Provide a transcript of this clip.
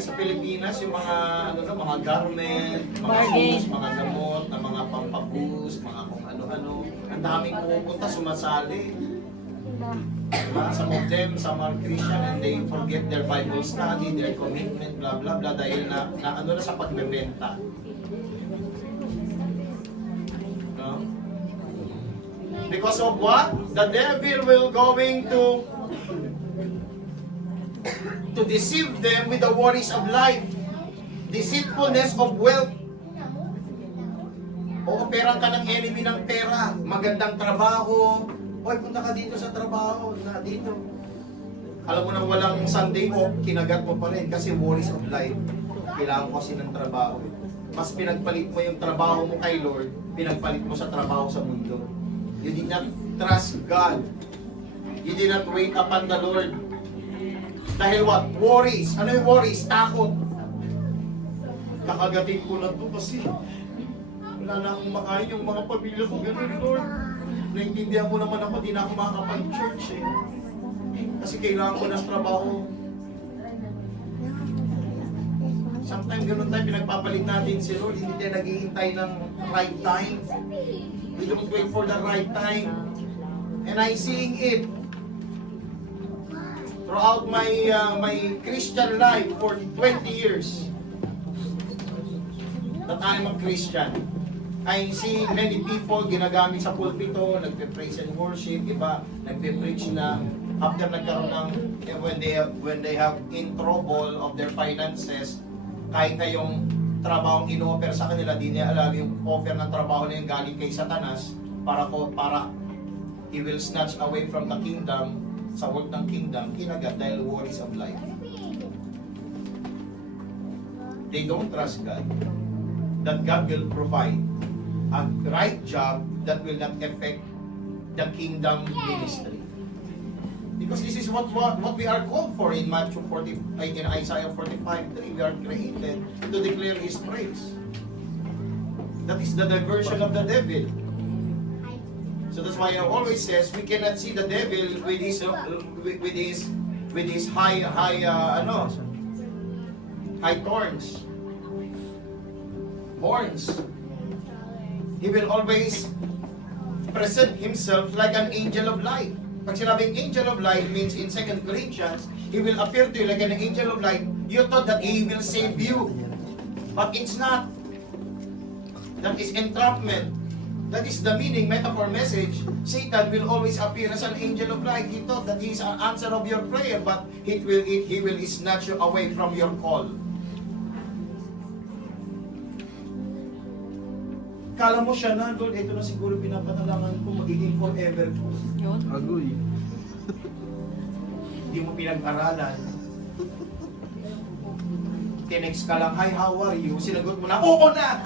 Sa Pilipinas, yung mga mga garment, mga shoes, mga gamot, na mga pampabus, mga kung ano-ano, ang daming pumupunta, sumasali. Diba? Some of them, some are Christian and they forget their Bible study, their commitment, blah blah blah, dahil na sa pagbebenta. No? Because of what? The devil will going to deceive them with the worries of life, deceitfulness of wealth. Ooperan ka ng enemy ng pera, magandang trabaho. Hoy, punta ka dito sa trabaho, na dito. Alam mo nang walang Sunday off, kinagat mo pa rin kasi worries of life. Kailangan ko kasi ng trabaho. Mas pinagpalit mo yung trabaho mo kay Lord, pinagpalit mo sa trabaho sa mundo. You did not trust God. You did not wait upon the Lord. Dahil what? Worries. Ano yung worries? Takot. Kakagatin ko lang to kasi wala na akong makain yung mga pamilya ko. Ganun, Lord. Naintindihan mo naman ako, di na ako makakapag-church eh. Kasi kailangan ko ng trabaho. Sometimes ganun tayo, pinagpapalit natin si Lord, hindi tayo naghihintay ng right time. We don't wait for the right time. And I seeing it throughout my Christian life for 20 years that I'm a Christian. I see many people ginagamit sa pulpito, nagpe-praise and worship, iba nagpe-preach na after nagkaroon ng when they have in trouble of their finances, kahit na yung trabahong ino-offer sa kanila, di niya alam yung offer ng trabaho na yung galing kay Satanas para he will snatch away from the kingdom, sa work ng kingdom, kinagat dahil worries of life. They don't trust God, that God will provide a right job that will not affect the kingdom ministry. Because this is what we are called for in Matthew 40, in Isaiah 45:3. We are created to declare His praise. That is the diversion of the devil. So that's why I always says we cannot see the devil with his high horns. He will always present himself like an angel of light. Pag sinabing angel of light means in 2 Corinthians, he will appear to you like an angel of light. You thought that he will save you. But it's not. That is entrapment. That is the meaning, metaphor, message. Satan will always appear as an angel of light. He thought that he is an answer of your prayer, but he will snatch you away from your call. Kala mo siya na, Lord, ito na siguro pinapanalangan ko, magiging forever ko. Agoy. Hindi mo pinag-aralan. Tinext ka lang, hi, how are you? Sinagot mo na, oo na!